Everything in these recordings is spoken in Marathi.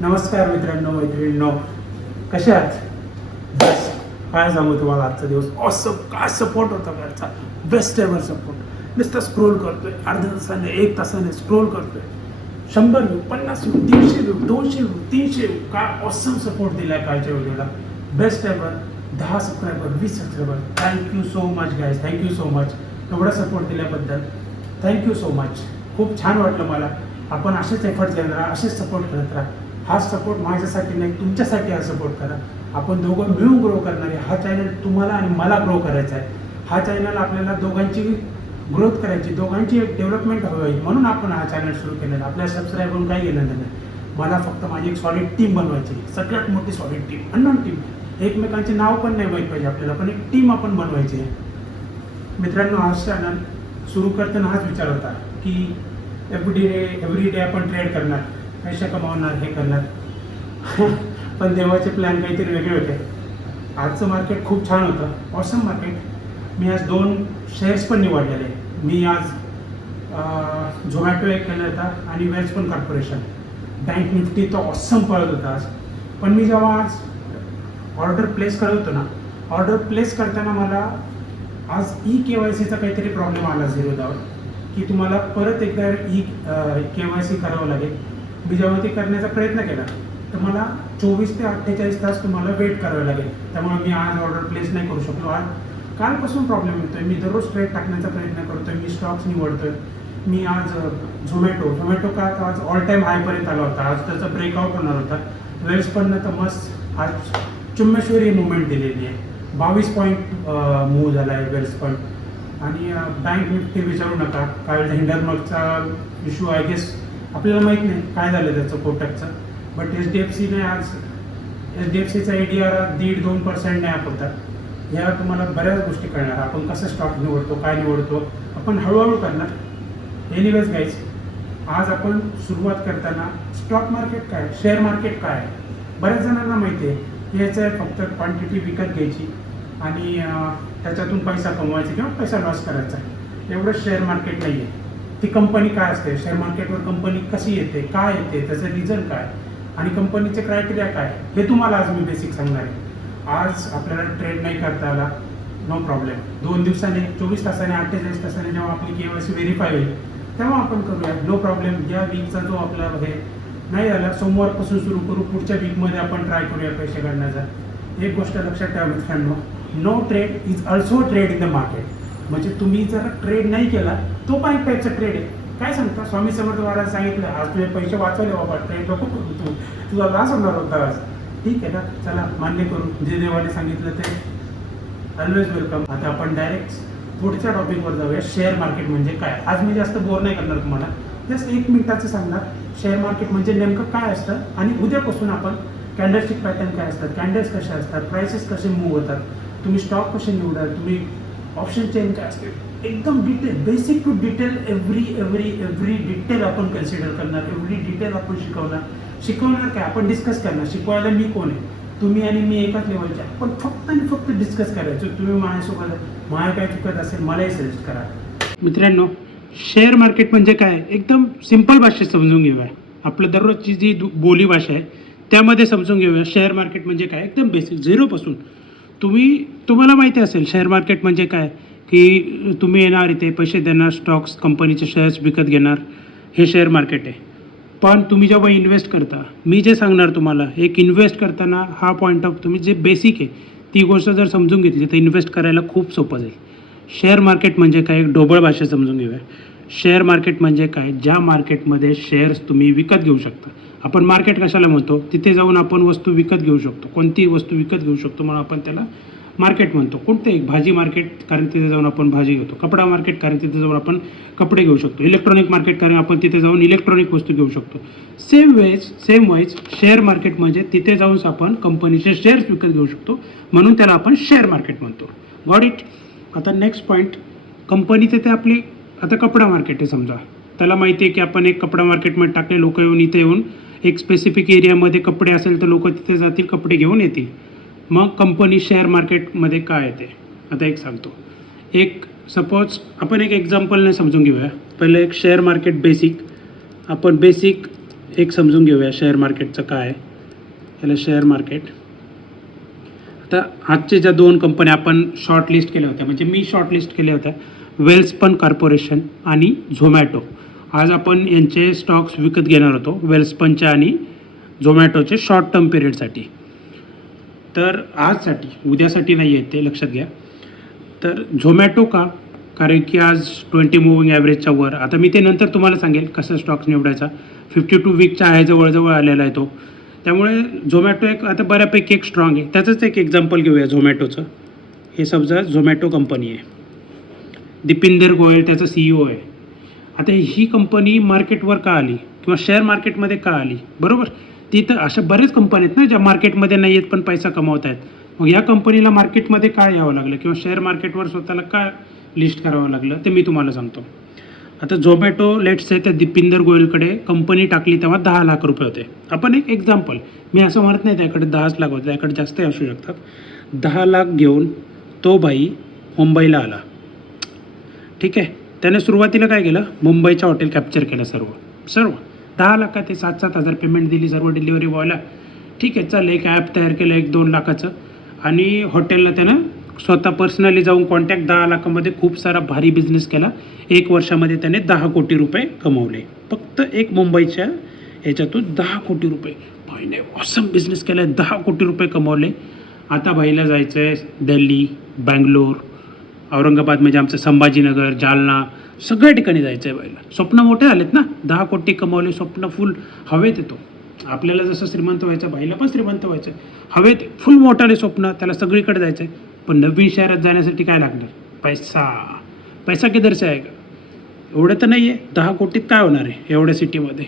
नमस्कार मित्रांनो, मैत्रिणींनो, कसे आहात? बस काय सांगू तुम्हाला, आजचा दिवस ऑसम. काय सपोर्ट होता घरचा, बेस्ट एव्हर सपोर्ट. नुसतं स्क्रोल करतोय, अर्ध्या तासाने 1 तासाने स्क्रोल करतोय. 100 view, 50 view, 300 view, 200 view, 300 view. काय ऑसम सपोर्ट दिलाय कालच्या व्हिडिओला. Best ever. 10 subscriber, 20 subscriber. Thank you so much guys, thank you so much. एवढा सपोर्ट दिल्याबद्दल थँक्यू सो मच. खूप छान वाटलं मला. आपण असेच एफर्ट्स घेत राहा, असेच सपोर्ट करत राहा. हा सपोर्ट माझ्यासाठी नाही, तुमच्यासाठी हा सपोर्ट करा. आपण दोघं मिळून ग्रो करणारे. हा चॅनल तुम्हाला आणि मला ग्रो करायचा आहे. हा चॅनल आपल्याला दोघांची ग्रोथ करायची, दोघांची एक डेव्हलपमेंट हवी, म्हणून आपण हा चॅनल सुरू केलेला. आपल्या सबस्क्राईबरून काही गेलं नाही. मला फक्त माझी एक सॉलिड टीम बनवायची, सगळ्यात मोठी सॉलिड टीम, अननोन टीम. एकमेकांचे नाव पण नाही माहीत पाहिजे आपल्याला, पण एक टीम आपण बनवायची आहे. मित्रांनो, हा चॅनल सुरू करताना हाच विचार होता की एव्हरी डे आपण ट्रेड करणार, पैसे कमावणार, हे करणार. पण देवाचे प्लॅन काहीतरी वेगळे होते. आजचं मार्केट खूप छान होतं, ऑसम मार्केट. मी आज 2 शेअर्स पण निवडलेले. मी आज झोमॅटो एक केला होता आणि वेल्सपन कॉर्पोरेशन. बँक निफ्टी तो ऑसम पळत होता आज. पण मी जेव्हा आज ऑर्डर प्लेस करत होतो ना, ऑर्डर प्लेस करताना मला आज KYCचा काहीतरी प्रॉब्लेम आला झिरोदावर, की तुम्हाला परत एकदा KYC करावं लागेल. मी जेव्हा ते करण्याचा प्रयत्न केला तर मला 24 ते 48 तास तुम्हाला वेट करावं लागेल. त्यामुळे मी आज ऑर्डर प्लेस नाही करू शकलो. आज कालपासून प्रॉब्लेम येतोय. मी दररोज ट्रेड टाकण्याचा प्रयत्न करतोय, मी स्टॉक्स निवडतोय. मी आज झोमॅटो का आज ऑल टाईम हायपर्यंत आला होता. आज त्याचा ब्रेकआउट होणार होता. वेल्स पण तर मस्त आज चुम्मेश्वरी मुवमेंट दिलेली आहे. 22 पॉईंट मूव्ह झाला आहे वेल्स पण. आणि बँक निफ्टी विचारू नका. काल हिंडरमर्गचा इश्यू आय गेस आपल्याला माहीत नाही काय झालं त्याचं, कोटकचं. बट HDFCने आज HDFCचा ADR 1.5-2% नॅप होता. या तुम्हाला बऱ्याच गोष्टी कळणार. आपण कसं स्टॉक निवडतो, काय निवडतो, आपण हळूहळू करणार. एनिवेज गाईज, आज आपण सुरुवात करताना स्टॉक मार्केट काय, शेअर मार्केट काय, बऱ्याच जणांना माहिती आहे. याचं फक्त क्वांटिटी विकत घ्यायची आणि त्याच्यातून पैसा कमवायचा किंवा पैसा लॉस करायचा, एवढं शेअर मार्केट नाही आहे. ती कंपनी काय असते, शेअर मार्केटवर कंपनी कशी येते, काय येते, त्याचं रिझन काय आणि कंपनीचे क्रायटेरिया काय, हे तुम्हाला आज मी बेसिक सांगणार आहे. आज आपल्याला ट्रेड नाही करता आला, नो प्रॉब्लेम. 2 दिवसाने, 24 तासाने, 48 तासाने जेव्हा आपली KYC व्हेरीफाय होईल तेव्हा आपण करूया, नो प्रॉब्लेम. या वीकचा जो आपला हे नाही झाला, सोमवारपासून सुरू करू. पुढच्या वीकमध्ये आपण ट्राय करूया पैसे काढण्याचा. एक गोष्ट लक्षात ठेवा मित्रांनो, no trade is also trade in the market. म्हणजे तुम्ही जर ट्रेड नाही केला तो पण एक टाईपचा ट्रेड आहे. काय सांगता, स्वामी समर्थ महाराज सांगितलं, आज तुझे पैसे वाचवले बाबा, ट्रेड नको करू, तुझा लॉस होणार होता आज. ठीक आहे ना, चला मान्य करू. जे देवाने सांगितलं ते ऑलवेज वेलकम. आता आपण डायरेक्ट पुढच्या टॉपिकवर जाऊया. शेअर मार्केट म्हणजे काय. आज मी जास्त बोर नाही करणार तुम्हाला, जस्ट 1 मिनिटाचं सांगणार शेअर मार्केट म्हणजे नेमकं काय असतं. आणि उद्यापासून आपण कॅन्डलस्टिक पॅटर्न काय असतात, कॅन्डल्स कशा असतात, प्राइसेस कसे मूव्ह होतात, तुम्ही स्टॉक कसे निवडाल, तुम्ही ऑप्शन चेन काय असते, एकदम detail, basic to detail, every detail आपण कन्सिडर करणार. एव्हरी डिटेल आपण शिकवणार काय, आपण डिस्कस करणार. शिकवायला मी कोण आहे, तुम्ही आणि मी एकाच लेवलचे. आपण फक्त आणि फक्त डिस्कस करायचं. तुम्ही माझ्यासोबत माझ्या काय चुकत असेल मलाही सजेस्ट करा. मित्रांनो, शेअर मार्केट म्हणजे काय, एकदम सिंपल भाषेत समजून घेऊया. आपलं दररोजची जी बोली भाषा आहे त्यामध्ये समजून घेऊया. शेअर मार्केट म्हणजे काय, एकदम बेसिक, झिरोपासून. तुम्हाला माहिती असेल शेअर मार्केट म्हणजे काय, की तुम्ही येणार इथे पैसे देणार, स्टॉक्स, कंपनीचे शेअर्स विकत घेणार, हे शेअर मार्केट आहे. पण तुम्ही जेव्हा इन्व्हेस्ट करता, मी जे सांगणार तुम्हाला, एक इन्व्हेस्ट करताना हा पॉईंट ऑफ तुम्ही जे बेसिक आहे ती गोष्ट जर समजून घेतली तर इन्व्हेस्ट करायला खूप सोपं जाईल. शेअर मार्केट म्हणजे काय, एक ढोबळ भाषा समजून घेऊया. शेअर मार्केट म्हणजे काय, ज्या मार्केटमध्ये शेअर्स तुम्ही विकत घेऊ शकता. आपण मार्केट कशाला म्हणतो, तिथे जाऊन आपण वस्तू विकत घेऊ शकतो, कोणतीही वस्तू विकत घेऊ शकतो, म्हणून आपण त्याला मार्केट म्हणतो. कोणतं, एक भाजी मार्केट, कारण तिथे जाऊन आपण भाजी घेतो. कपडा मार्केट, कारण तिथे जाऊन आपण कपडे घेऊ शकतो. इलेक्ट्रॉनिक मार्केट, कारण आपण तिथे जाऊन इलेक्ट्रॉनिक वस्तू घेऊ शकतो. सेम वाईज शेअर मार्केट म्हणजे तिथे जाऊन आपण कंपनीचे शेअर्स विकत घेऊ शकतो, म्हणून त्याला आपण शेअर मार्केट म्हणतो. Got it. आता नेक्स्ट पॉईंट, कंपनी तिथे आपली, आता कपडा मार्केट आहे समजा, त्याला माहिती आहे की आपण एक कपडा मार्केटमध्ये टाकले, लोक येऊन इथे येऊन एक स्पेसिफिक एरियामध्ये कपडे असेल तर लोक तिथे जातील, कपडे घेऊन येतील. मग कंपनी शेअर मार्केटमध्ये काय येते, आता एक सांगतो. एक सपोज आपण एक एक्झाम्पलने समजून घेऊया. पहिलं एक शेअर मार्केट बेसिक, आपण बेसिक एक समजून घेऊया शेअर मार्केटचं काय आहे. याला शेअर मार्केट. आता आजचे ज्या 2 कंपन्या आपण शॉर्टलिस्ट केल्या होत्या, म्हणजे मी शॉर्टलिस्ट केल्या होत्या, वेल्सपन कॉर्पोरेशन आणि झोमॅटो. आज आपण यांचे स्टॉक्स विकत घेणार होतो, वेल्सपनच्या आणि झोमॅटोचे शॉर्ट टर्म पिरियडसाठी. तर आजसाठी, उद्यासाठी नाही आहेत ते, लक्षात घ्या. तर झोमॅटो का? कारण की आज 20 मूव्हिंग ॲव्हरेजच्या वर. आता मी ते नंतर तुम्हाला सांगेल कसं स्टॉक्स निवडायचा. 52 वीकचा आहे, जवळजवळ आलेला आहे तो. त्यामुळे झोमॅटो एक आता बऱ्यापैकी एक स्ट्रॉंग आहे. त्याचंच एक एक्झाम्पल घेऊया झोमॅटोचं. हे समजा झोमॅटो कंपनी आहे, दीपिंदर गोयल त्याचा CEO आहे. आता ही कंपनी मार्केटवर का आली किंवा शेअर मार्केटमध्ये का आली? बरोबर, ती तर अशा बरेच कंपनी आहेत ना ज्या मार्केटमध्ये नाही आहेत पण पैसा कमावत आहेत. मग या कंपनीला मार्केटमध्ये काय यावं लागलं किंवा शेअर मार्केटवर स्वतःला काय लिस्ट करावं लागलं ते मी तुम्हाला सांगतो. आता झोमॅटो लेट्स से त्या दीपिंदर गोयलकडे कंपनी टाकली तेव्हा 10 लाख रुपये होते. आपण एक एक्झाम्पल, मी असं म्हणत नाही त्याकडे 10 लाख होते, त्याकडे जास्तही असू शकतात. 10 लाख घेऊन तो बाई मुंबईला आला. ठीक आहे, त्याने सुरुवातीला काय केलं, मुंबईच्या हॉटेल कॅप्चर केलं सर्व 10 लाखात ते 7-7 हजार पेमेंट दिली सर्व डिलिव्हरी बॉयला. ठीक आहे, चल एक ॲप तयार केलं 1-2 लाखाचं आणि हॉटेलला त्यानं स्वतः पर्सनली जाऊन कॉन्टॅक्ट 10 लाखामध्ये खूप सारा भारी बिझनेस केला. 1 वर्षामध्ये त्याने 10 कोटी रुपये कमवले. फक्त एक मुंबईच्या ह्याच्यातून 10 कोटी रुपये. भाईने ऑसम बिझनेस केला आहे, 10 कोटी रुपये कमवले. आता भाईला जायचं आहे दिल्ली, बँगलोर, औरंगाबाद, म्हणजे आमचं संभाजीनगर, जालना, सगळ्या ठिकाणी जायचं आहे बाईला. स्वप्न मोठे झालेत ना, 10 कोटी कमावले, स्वप्न फुल हवेत येतो. आपल्याला जसं श्रीमंत व्हायचं, बाईला पण श्रीमंत व्हायचं, हवेत फुल मोठाले स्वप्न, त्याला सगळीकडे जायचं आहे. पण नवीन शहरात जाण्यासाठी काय लागणार? पैसा किधर से आहे का? एवढं तर नाही आहे. 10 कोटीत काय होणार आहे एवढ्या सिटीमध्ये?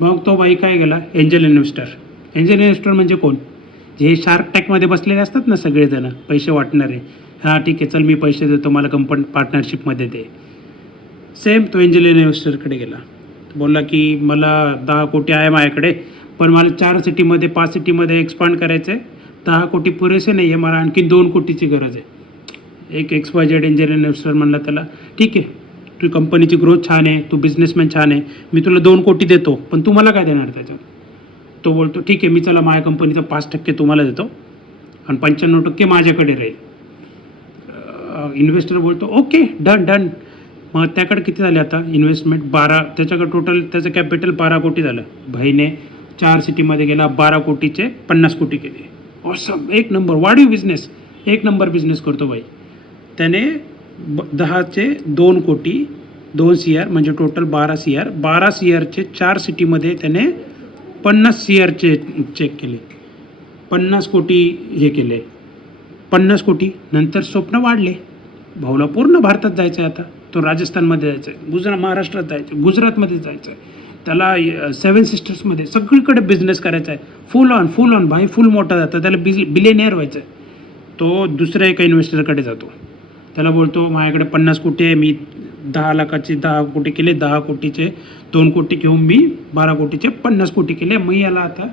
मग तो बाई काय गेला, एंजल इन्व्हेस्टर म्हणजे कोण? जे शार्क टँकमध्ये बसलेले असतात ना सगळेजण पैसे वाटणारे. हां ठीक आहे, चल मी पैसे देतो, मला कंपनी पार्टनरशिपमध्ये दे. सेम तो एंजल इन्व्हेस्टरकडे गेला, बोलला की मला 10 कोटी आहे माझ्याकडे, पण मला 4 सिटीमध्ये 5 सिटीमध्ये एक्सपांड करायचं आहे. 10 कोटी पुरेसे नाही आहे, मला आणखी 2 कोटीची गरज आहे. एक XYZ एंजल इन्व्हेस्टर म्हणला त्याला, ठीक आहे, तू कंपनीची ग्रोथ छान आहे, तू बिझनेसमॅन छान आहे, मी तुला 2 कोटी देतो, पण तू मला काय देणार त्याच्यात? तो बोलतो ठीक आहे, मी चला माझ्या कंपनीचा 5% तुम्हाला देतो आणि 95% माझ्याकडे राहील. इन्व्हेस्टर बोलतो ओके, डन. मग त्याकडे किती झाले आता इन्व्हेस्टमेंट? 12. त्याच्याकडे टोटल त्याचं कॅपिटल 12 कोटी झालं. भाईने 4 सिटीमध्ये गेला, 12 कोटीचे 50 कोटी केले. ऑसम, एक नंबर वाढीव बिझनेस, एक नंबर बिझनेस करतो बाई. त्याने 10चे 2 कोटी 2 CR म्हणजे टोटल 12 CR. 12 CRचे 4 सिटीमध्ये त्याने 50 CRचे चेक केले, 50 कोटी हे केले, 50 कोटी. नंतर स्वप्न वाढले, भाऊला पूर्ण भारतात जायचं आहे. आता तो राजस्थानमध्ये जायचं आहे, महाराष्ट्रात जायचं आहे, गुजरातमध्ये जायचं आहे, त्याला 7 सिस्टर्समध्ये सगळीकडे बिझनेस करायचा आहे. फुल ऑन भाई, फुल मोठा जातं, त्याला बिलियनियर व्हायचं आहे. तो दुसऱ्या एका इन्व्हेस्टरकडे जातो, त्याला बोलतो माझ्याकडे 50 कोटी आहे, मी 10 लाखाचे 10 कोटी केले, 10 कोटीचे 2 कोटी घेऊन मी 12 कोटीचे 50 कोटी केले. मी याला आता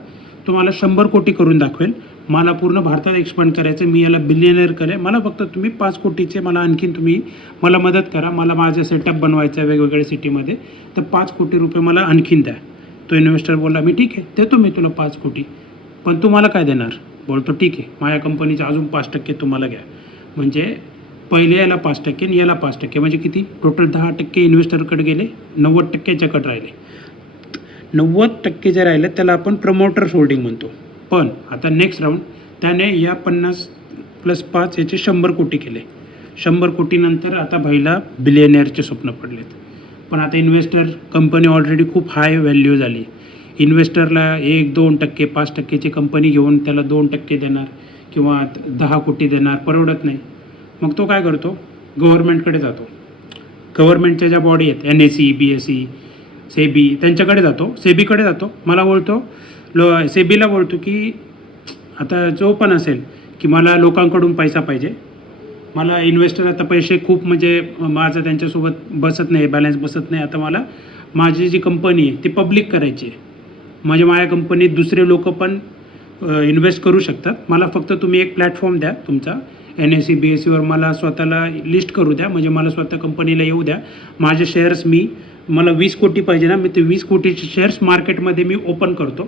तुम्हाला 100 कोटी करून दाखवेल. मला पूर्ण भारतात एक्सपांड करायचं, मी याला बिलियनियर करेल. मला फक्त तुम्ही 5 कोटीचे मला आणखीन तुम्ही मला मदत करा, मला माझा सेटअप बनवायचा आहे वेगवेगळ्या सिटीमध्ये, तर 5 कोटी रुपये मला आणखीन द्या. तो इन्व्हेस्टर बोलला मी ठीक आहे देतो मी तुला 5 कोटी, पण तू मला काय देणार? बोलतो ठीक आहे, माझ्या कंपनीचे अजून 5% तुम्हाला घ्या. म्हणजे पहिले याला 5% आणि याला 5%, म्हणजे किती? टोटल 10% इन्व्हेस्टरकडे गेले, 90% याच्याकडे राहिले. 90% जे राहिले त्याला आपण प्रमोटर्स होल्डिंग म्हणतो. पण आता नेक्स्ट राऊंड त्याने या 50 + 5 याचे 100 कोटी केले. 100 कोटीनंतर आता भाईला बिलियनियरचे स्वप्न पडलेत. पण आता इन्व्हेस्टर, कंपनी ऑलरेडी खूप हाय व्हॅल्यू झाली. इन्व्हेस्टरला 1-2%, 5%ची कंपनी घेऊन त्याला 2% देणार किंवा 10 कोटी देणार, परवडत नाही. मग तो काय करतो, गव्हर्नमेंटकडे जातो. गव्हर्नमेंटच्या ज्या बॉडी आहेत NSE, BSE, सेबी, त्यांच्याकडे जातो, सेबीकडे जातो. मला बोलतो सेबीला बोलतो की आता जो पण असेल की मला लोकांकडून पैसा पाहिजे, मला इन्व्हेस्टर आता पैसे खूप, म्हणजे माझं त्यांच्यासोबत बसत नाही, बॅलन्स बसत नाही. आता मला माझी जी कंपनी आहे ती पब्लिक करायची आहे, म्हणजे माझ्या कंपनीत दुसरे लोक पण इन्व्हेस्ट करू शकतात. मला फक्त तुम्ही एक प्लॅटफॉर्म द्या तुमचा, NSE, BSEवर मला स्वतःला लिस्ट करू द्या, म्हणजे मला स्वतः कंपनीला येऊ द्या. माझे शेअर्स मी मला 20 कोटी पाहिजे ना, मी ते 20 कोटीचे शेअर्स मार्केटमध्ये मी ओपन करतो.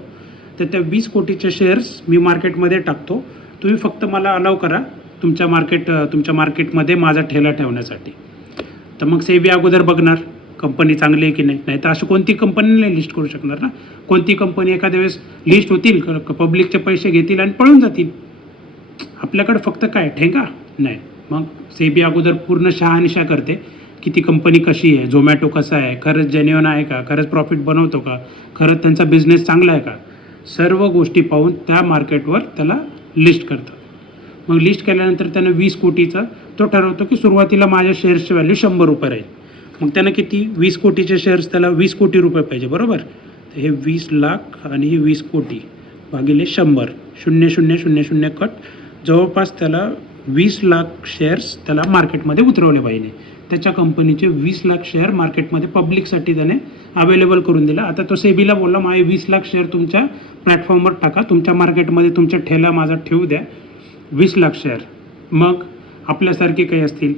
तर त्या 20 कोटीचे शेअर्स मी मार्केटमध्ये टाकतो. तुम्ही फक्त मला अलाव करा तुमच्या मार्केटमध्ये माझा ठेला ठेवण्यासाठी. तर मग सेबी अगोदर बघणार कंपनी चांगली आहे की नाही. नाही तर अशी कोणती कंपनी नाही लिस्ट करू शकणार ना. कोणती कंपनी एखाद्या वेळेस लिस्ट होतील, पब्लिकचे पैसे घेतील आणि पळून जातील. आपल्याकडे फक्त काय ठेंगा नाही. मग सेबी अगोदर पूर्ण शहानिशा करते की ती कंपनी कशी आहे, झोमॅटो कसा आहे, खरंच जेन्युइन आहे का, खरंच प्रॉफिट बनवतो का, खरंच त्यांचा बिझनेस चांगला आहे का, सर्व गोष्टी पाहून त्या मार्केटवर त्याला लिस्ट करतात. मग लिस्ट केल्यानंतर त्यानं 20 कोटीचा तो ठरवतो की सुरुवातीला माझ्या शेअर्सची व्हॅल्यू 100 रुपये राहील. मग त्यानं किती 20 कोटीचे शेअर्स, त्याला 20 कोटी रुपये पाहिजे बरोबर. तर हे 20 लाख आणि हे 20 कोटी भागिले 100, 0000 कट, जवळपास त्याला 20 लाख शेअर्स त्याला मार्केटमध्ये उतरवले पाहिजे. त्याच्या कंपनीचे 20 लाख शेअर मार्केटमध्ये पब्लिकसाठी त्याने अवेलेबल करून दिला. आता तो सेबीला बोलला माझे 20 लाख शेअर तुमच्या प्लॅटफॉर्मवर टाका, तुमच्या मार्केटमध्ये तुमच्या ठेला माझा ठेवू द्या 20 लाख शेअर. मग आपल्यासारखे काही असतील,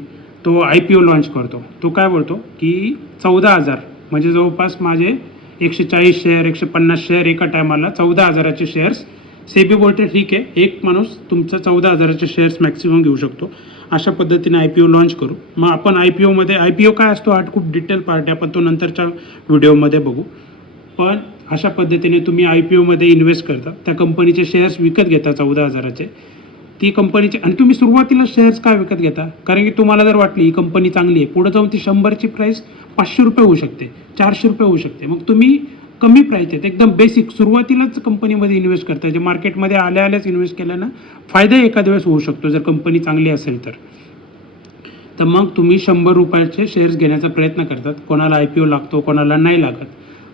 तो IPO लॉन्च करतो. तो काय बोलतो की 14,000 म्हणजे जवळपास माझे 140 शेअर 150 शेअर एका टायमाला 14,000चे शेअर्स. सेबी बोलते ठीक आहे, एक माणूस तुमचं 14,000चे शेअर्स मॅक्सिमम घेऊ शकतो. अशा पद्धतीने IPO लॉन्च करू. मग आपण IPO काय असतो हा खूप डिटेल पार्ट आहे, आपण तो नंतरच्या व्हिडिओमध्ये बघू. पण अशा पद्धतीने तुम्ही IPOमध्ये इन्व्हेस्ट करता, त्या कंपनीचे शेअर्स विकत घेता 14,000चे. ती कंपनीचे, आणि तुम्ही सुरुवातीला शेअर्स काय विकत घेता, कारण की तुम्हाला जर वाटली ही कंपनी चांगली आहे, पुढे जाऊन ती 100ची प्राईस 500 रुपये होऊ शकते, 400 रुपये होऊ शकते. मग तुम्ही कमी प्राईस आहेत एकदम बेसिक सुरुवातीलाच कंपनीमध्ये इन्व्हेस्ट करता, जे मार्केटमध्ये आल्याच इन्व्हेस्ट केल्यानं फायदा एखाद्या वेळेस होऊ शकतो जर कंपनी चांगली असेल तर. तर मग तुम्ही 100 रुपयाचे शेअर्स घेण्याचा प्रयत्न करतात. कोणाला IPO लागतो, कोणाला नाही लागत.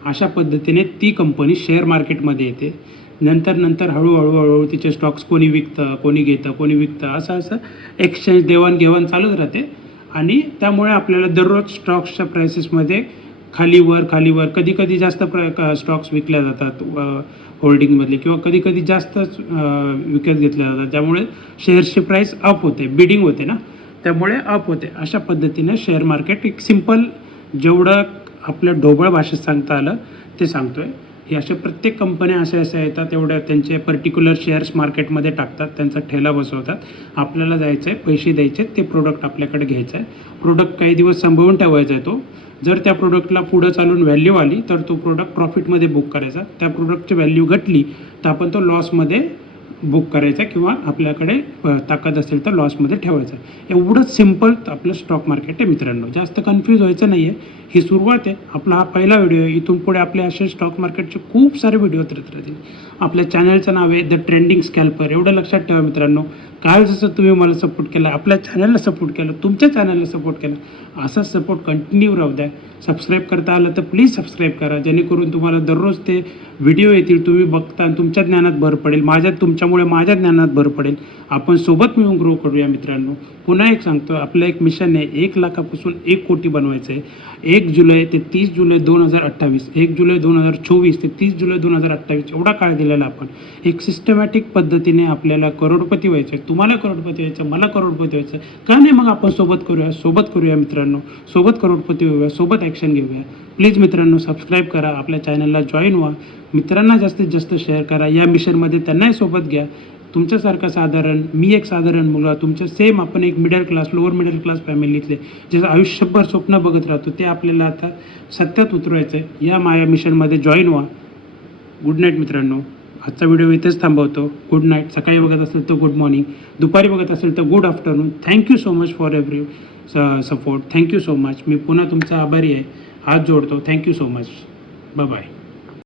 अशा पद्धतीने ती कंपनी शेअर मार्केटमध्ये येते. नंतर हळूहळू तिचे स्टॉक्स कोणी विकतं, कोणी विकतं, असं एक्सचेंज देवाणघेवाण चालूच राहते. आणि त्यामुळे आपल्याला दररोज स्टॉक्सच्या प्राइसेसमध्ये खालीवर कधी जास्त स्टॉक्स विकल्या जातात होल्डिंगमधले, किंवा कधी जास्त विकत घेतल्या जातात. त्यामुळे शेअर्सची प्राईस अप होते, बिडिंग होते ना, त्यामुळे अप होते. अशा पद्धतीने शेअर मार्केट एक सिम्पल, जेवढं आपल्या ढोबळ भाषेत सांगता आलं ते सांगतोय. हे असे प्रत्येक कंपन्या अशा येतात, तेवढ्या त्यांचे पर्टिक्युलर शेअर्स मार्केटमध्ये टाकतात, त्यांचा ठेला बसवतात. आपल्याला जायचं आहे, पैसे द्यायचे, ते प्रोडक्ट आपल्याकडे घ्यायचं आहे. प्रोडक्ट काही दिवस सांभाळून ठेवायचा आहे. तो जर त्या प्रोडक्टला पुढं चालून व्हॅल्यू आली तर तो प्रोडक्ट प्रॉफिटमध्ये बुक करायचा. त्या प्रोडक्टची व्हॅल्यू घटली तर आपण तो लॉसमध्ये बुक करायचा, किंवा आपल्याकडे ताकद असेल तर लॉसमध्ये ठेवायचा. एवढंच सिम्पल आपलं स्टॉक मार्केट आहे मित्रांनो. जास्त कन्फ्यूज व्हायचं नाही आहे. ही सुरुवात आहे, आपला हा पहिला व्हिडिओ आहे. इथून पुढे आपले असे स्टॉक मार्केटचे खूप सारे व्हिडिओ येत राहतील. आपल्या चॅनलचं नाव आहे द ट्रेंडिंग स्कॅल्पर. एवढं लक्षात ठेवा मित्रांनो. काल जसं तुम्ही मला सपोर्ट केला, आपल्या चॅनलला सपोर्ट केला, तुमच्या चॅनलला सपोर्ट केला, असाच सपोर्ट कंटिन्यू राहू द्या. सबस्क्राईब करता आलं तर प्लीज सबस्क्राईब करा, जेणेकरून तुम्हाला दररोज ते व्हिडिओ येतील, तुम्ही बघता आणि तुमच्या ज्ञानात भर पडेल. तुमच्यामुळे माझ्या ज्ञानात भर पडेल. आपण सोबत मिळून ग्रो करूया मित्रांनो. पुन्हा एक सांगतो, आपलं एक मिशन आहे 1 लाखापासून 1 कोटी बनवायचं आहे. 1 जुलै ते 30 जुलै 2028, 1 जुलै 2024 ते 30 जुलै 2028 एवढा काळ दिलेला आपण. एक सिस्टमॅटिक पद्धतीने आपल्याला करोडपती व्हायचं आहे. तुम्हाला करोडपती व्हायचं, मला करोडपती व्हायचं. का नाही मग आपण सोबत करूया मित्रांनो. सोबत करोडपती होऊया, सोबत ॲक्शन घेऊया. प्लीज मित्रांनो सबस्क्राईब करा, आपल्या चॅनलला जॉईन व्हा, मित्रांना जास्तीत जास्त शेअर करा. या मिशनमध्ये त्यांनाही सोबत घ्या. तुमच्यासारखा साधारण, मी एक साधारण मुलगा, तुमच्या सेम आपण एक लोअर मिडल क्लास फॅमिलीतले जे आयुष्यभर स्वप्न बघत राहतो, ते आपल्याला आता सत्यात उतरवायचं आहे. या माया मिशनमध्ये जॉईन व्हा. गुड नाईट मित्रांनो. आजचा व्हिडिओ इथेच थांबवतो. Good night. सकाळी बघत असेल तर गुड मॉर्निंग, दुपारी बघत असेल तर good afternoon. Thank you so much for every support. Thank you so much. मी पुन्हा तुमचा आभारी आहे. हात जोडतो. Thank you so much. बाय.